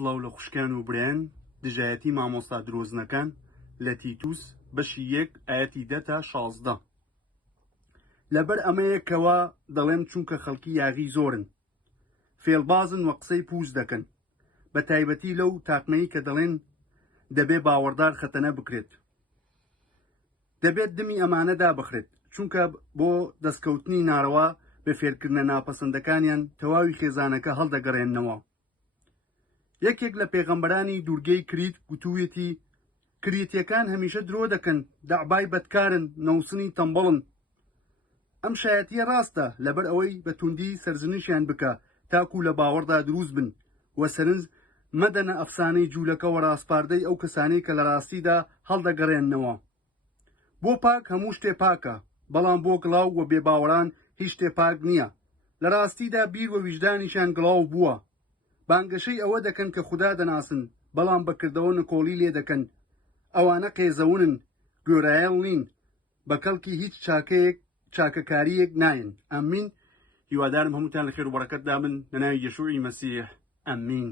سڵاو لە خوشکان و برایان دژایەتی مامۆستا درۆزنەکان لە تیتوس بەشی 1 ئاەتی 10 تا 16 لەبەر ئەمەیەکەوە دەڵێن چونکە خەڵکی یاغی زۆرن فێڵبازن و قسەی پووز دەکەن بە تایبەتی لەو تاقمەی کە دەڵێن دەبێ باوەڕدار خەتەنە بکرێت دەبێت دمی ئەمانە دابخرێت چونکە بۆ دەستکەوتنی ناڕەوا بە فێرکردنە ناپەسەندەکانیان تەواوی خێزانەکە هەڵدەگەڕێننەوە یەکێک لە پێغەمبەرانی دوورگەی کریت گوتوویەتی کریتیەکان هەمیشە درۆ دەکەن دەعبای بەدکارن نەوسنی تەمبەڵن ئەم شایەتیە ڕاستە لەبەر ئەوەی بە توندی سەرزنشیان بکە تاکو لە باوەڕدا دروست بن و سەرنج مەدەنە ئەفسانەی جوولەکە و ڕاستپاردەی ئەو کەسانەی کە لە ڕاستیدا هەڵدەگەڕێننەوە بۆ پاک هەموو شتێ پاکە بەڵام بۆ گڵاو و بێباوەڕان هیچ شتێ پاک نییە لە ڕاستیدا بیر و ویژدانیشان گڵاو بووە بانگەشەی ئەوە دەکەن کە خوددا دەناسن بەڵام بەکردەوە نکۆڵی لێ دەکەن ئەوانە قێزەونن گوێرایەڵ نین بە کەڵکی هیچ چاکەکاریەک ناین ئەمین هیوادارم هەمووتان لە خێر و بەڕەکەتدا بن لە ناوی یەشوعی مەسیح ئەمین